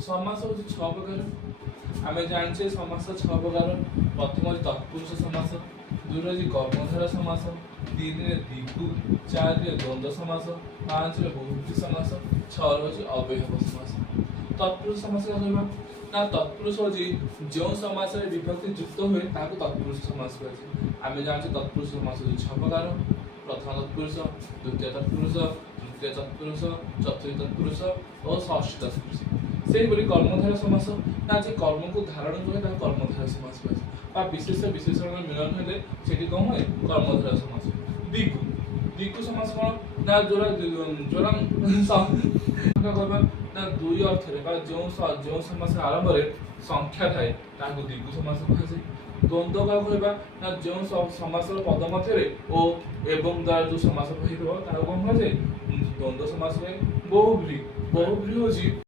समास हूँ छह प्रकार आम जाने समास छह प्रकार। प्रथम तत्पुरुष समास, दुई कर्मधारय समास, तीन दिगु, चार द्वंद्व समास, पाँच बहुब्रीहि समास, छह अव्ययभाव समास। तत्पुरुष समास क्या कहवा ना तत्पुरुष हूँ जो समास विभक्ति युक्त हुए तत्पुरुष समास कहुए। आम जाने तत्पुरुष समास हूँ छह प्रकार। प्रथम तत्पुरुष, द्वितीय तत्पुरुष, तृतीय तत्पुरुष, चतुर्थ तत्पुरुष और षष्ठ तत्पुरुष। से कर्मधारय समास ना जे कर्म को धारण करे कर्मधारय समास कहुए। विशेष विशेषण मिलन हेले से कौन हुए कर्मधारय समास। दिगु दिगु समास कौन ना जोरा जोरा कहवा ना दुई अर्थ जो समास आरंभ में संख्या थाए दिगु समास कहुए। द्वंद्व क्या कहवा ना जो समास पद मध्य ओ एवं द्वारा जो समास कौन कहुए द्वंद्व समास। बहुब्रीहि बहुब्रीहि हूँ